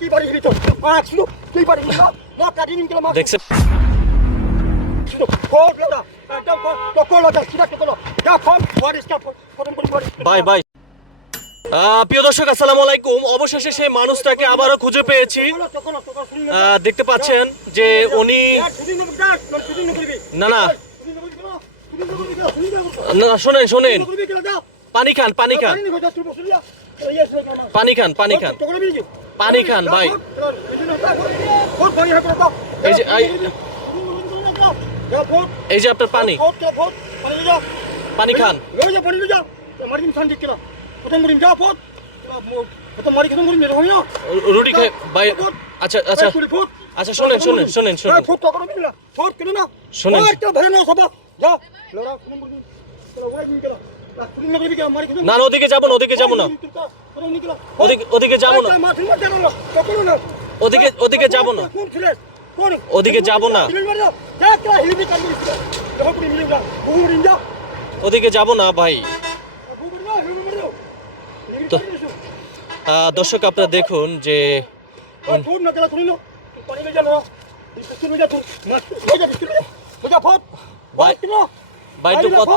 কি বাড়ি গেলি মাছ শুনো তুই বাড়ি গেলি না না কাটি নিম গেলাম দেখছেন শুনো কোট লাগা একদম টকো লাগা সিধা টকো যা phone what is cup phone করে বাই বাই প্রিয় দর্শক আসসালামু আলাইকুম অবশেষে সেই মানুষটাকে আবারও খুঁজে পেয়েছি দেখতে পাচ্ছেন যে উনি না না না শোনেন শোনেন পানি খান পানি খান পানি খান পানি খান পানি খান, ভাই। এই যে, এই যে আপনার পানি। পানি খান। রুটি খাই ভাই। আচ্ছা আচ্ছা। আচ্ছা শোনেন শোনেন শোনেন শোনেন। ফোট টাকা নিবি না ফোট কিলো না শোনেন। না ওদিকে যাব না ওদিকে যাব না। ওদিকে যাব না। ওদিকে ওদিকে যাব না। ওদিকে যাব না। ওদিকে যাব না ভাই। দর্শক আপনারা দেখুন যে ভাই একটু কথা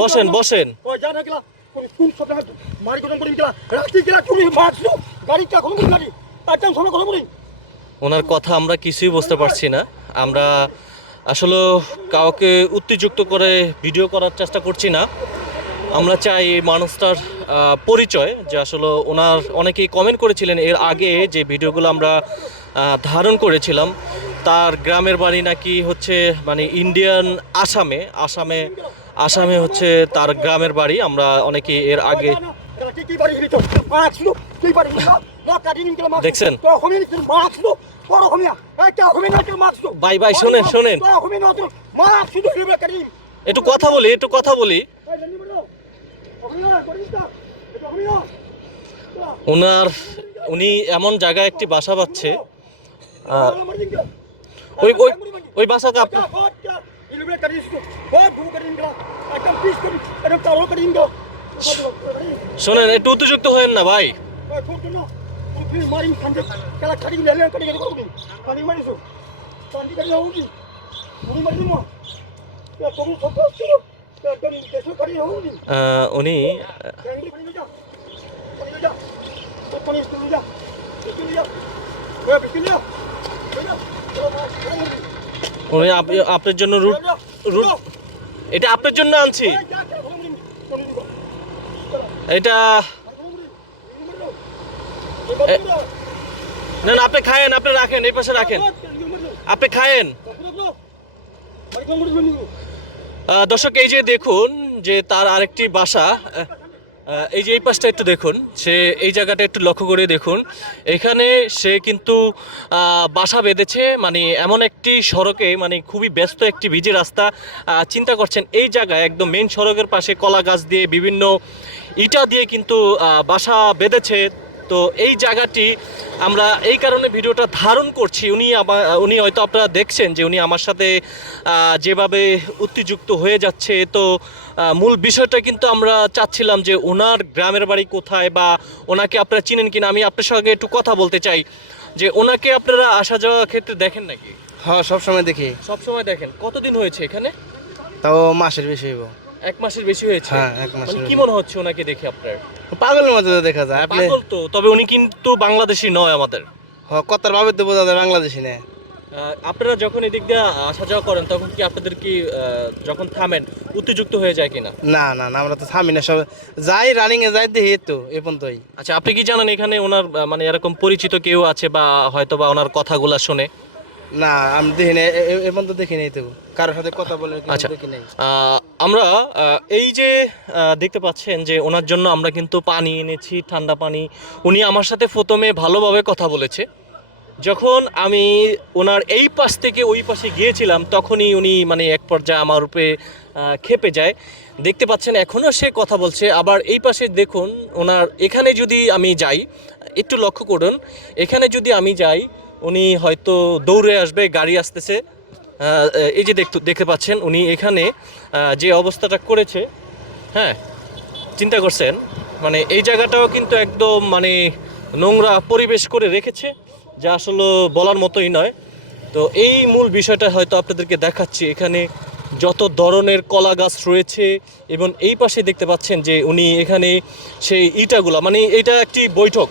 বসেন, বসেন। ওই জানা গেলা কোন কোন সব মারি কোন করি গেলা রাস্তি গেলা চুরি মাছ গাড়ি কা কোন গাড়ি একদম সময় কোন করি ওনার কথা আমরা কিছুই বুঝতে পারছি না। আমরা আসলে কাউকে উত্তেজুক্ত করে ভিডিও করার চেষ্টা করছি না। আমরা চাই এই মানুষটার পরিচয় যে আসলে ওনার অনেকেই কমেন্ট করেছিলেন এর আগে যে ভিডিওগুলো আমরা ধারণ করেছিলাম। তার গ্রামের বাড়ি নাকি হচ্ছে মানে ইন্ডিয়ান আসামে আসামে আসামে হচ্ছে তার গ্রামের বাড়ি। আমরা অনেকেই এর আগে কি কি বাড়ি হিলি তো মাছ ছিল তুই বাড়ি হিলি না না কাটি নিম গেলা মাছ দেখছেন? তো হমি নি মাছ ছিল বড় হমিয়া এই কা হমি না তুই মাছ ছিল ভাই, ভাই, শোনেন, শোনেন। তো হমি না তুই মাছ ছিল হিলি কাটি একটু কথা বলি একটু কথা বলি এই জানি বড় হমি না করি না। এটা হমি না ওনার উনি এমন জায়গায় একটি বাসা পাচ্ছে আহ, মারি দিন গেলা ওই ওই ওই বাসাকে আপনি শোনেন একটু উত্তেজিত হয়েন না ভাই উনি আপনার জন্য রুট রুট এটা আপনার জন্য আনছি। এটা না না, আপনি খায়েন, আপনি রাখেন, এই পাশে রাখেন। আপনি খায়েন। দর্শক, এই যে দেখুন যে তার আরেকটি বাসা এই যে এই পাশটা একটু দেখুন, সে এই জায়গাটা একটু লক্ষ্য করে দেখুন। এখানে সে কিন্তু বাসা বেঁধেছে মানে এমন একটি সড়কে মানে খুবই ব্যস্ত একটি ভিজে রাস্তা চিন্তা করছেন এই জায়গায়, একদম মেন সড়কের পাশে কলা গাছ দিয়ে বিভিন্ন ইটা দিয়ে কিন্তু বাসা বেঁধেছে। তো এই জায়গাটি আমরা এই কারণে ভিডিওটা ধারণ করছি। উনি উনি হয়তো আপনারা দেখছেন যে উনি আমার সাথে যেভাবে উত্তেজুক্ত হয়ে যাচ্ছে। তো মূল বিষয়টা কিন্তু আমরা চাচ্ছিলাম যে ওনার গ্রামের বাড়ি কোথায় বা ওনাকে আপনারা চিনেন কিনা আমি আপনার সঙ্গে একটু কথা বলতে চাই। যে ওনাকে আপনারা আসা যাওয়ার ক্ষেত্রে দেখেন নাকি? হ্যাঁ সব সময় দেখি। সব সময় দেখেন। কতদিন হয়েছে এখানে? তাও মাসের বেশি হইব। এক মাসের বেশি হয়েছে? হ্যাঁ, এক মাসের মানে কি মনে হচ্ছে ওনাকে দেখে আপনার? পাগলের মতো দেখা যায় আপনি পাগল তো তবে উনি কিন্তু বাংলাদেশি নয় আমাদের। হ কতার ভাবে তো বোঝা যায় বাংলাদেশি না। আপনারা যখন এদিক দিয়ে আসা যাওয়া করেন তখন কি আপনাদের কি যখন থামেন উত্তেজুক্ত হয়ে যায় কিনা? না না না আমরা তো থামি না সব যাই রানিং এ যাই দেখি তো এ পর্যন্তই। আচ্ছা আপনি কি জানেন এখানে ওনার মানে এরকম পরিচিত কেউ আছে বা হয়তো বা ওনার কথাগুলা শুনে? না আমি দেখি না এ- পর্যন্ত দেখি নাই তো কারোর সাথে কথা বলে আচ্ছা। দেখি নাই। আমরা এই যে দেখতে পাচ্ছেন যে ওনার জন্য আমরা কিন্তু পানি এনেছি, ঠান্ডা পানি। উনি আমার সাথে প্রথমে ভালোভাবে কথা বলেছে। যখন আমি ওনার এই পাশ থেকে ওই পাশে গিয়েছিলাম, তখনই উনি মানে এক পর্যায়ে আমার রূপে খেপে যায়। দেখতে পাচ্ছেন এখনও সে কথা বলছে। আবার এই পাশে দেখুন, ওনার এখানে যদি আমি যাই, একটু লক্ষ্য করুন, এখানে যদি আমি যাই, উনি হয়তো দৌড়ে আসবে, গাড়ি আসতেছে। এই যে দেখতে দেখতে পাচ্ছেন উনি এখানে যে অবস্থাটা করেছে হ্যাঁ চিন্তা করছেন মানে এই জায়গাটাও কিন্তু একদম মানে নোংরা পরিবেশ করে রেখেছে, যা আসলে বলার মতোই নয়। তো এই মূল বিষয়টা হয়তো আপনাদেরকে দেখাচ্ছি, এখানে যত ধরনের কলা গাছ রয়েছে, এবং এই পাশে দেখতে পাচ্ছেন যে উনি এখানে সেই ইটাগুলা মানে এটা একটি বৈঠক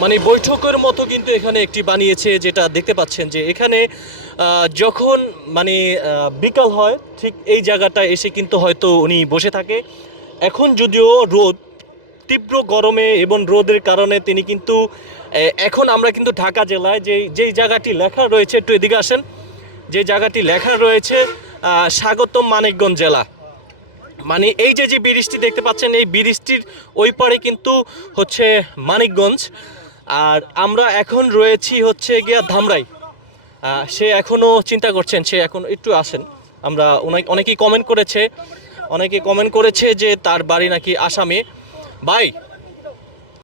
মানে বৈঠকের মতো কিন্তু এখানে একটি বানিয়েছে যেটা দেখতে পাচ্ছেন যে এখানে যখন মানে বিকাল হয়, ঠিক এই জায়গাটা এসে কিন্তু হয়তো উনি বসে থাকে। এখন যদিও রোদ, তীব্র গরমে এবং রোদের কারণে তিনি কিন্তু এখন আমরা কিন্তু ঢাকা জেলায় যে, যেই জায়গাটি লেখা রয়েছে, একটু এদিকে আসেন। যে জায়গাটি লেখা রয়েছে স্বাগতম মানিকগঞ্জ জেলা। মানে এই যে যে ব্রিজটি দেখতে পাচ্ছেন, এই ব্রিজটির ওই পারে কিন্তু হচ্ছে মানিকগঞ্জ। আর আমরা এখন রয়েছি হচ্ছে গিয়া ধামরাই। সে এখনও চিন্তা করছেন, সে এখন একটু আসেন। আমরা অনেক অনেকেই কমেন্ট করেছে। অনেকে কমেন্ট করেছে যে তার বাড়ি নাকি আসামে। ভাই